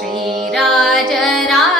श्रीराजराज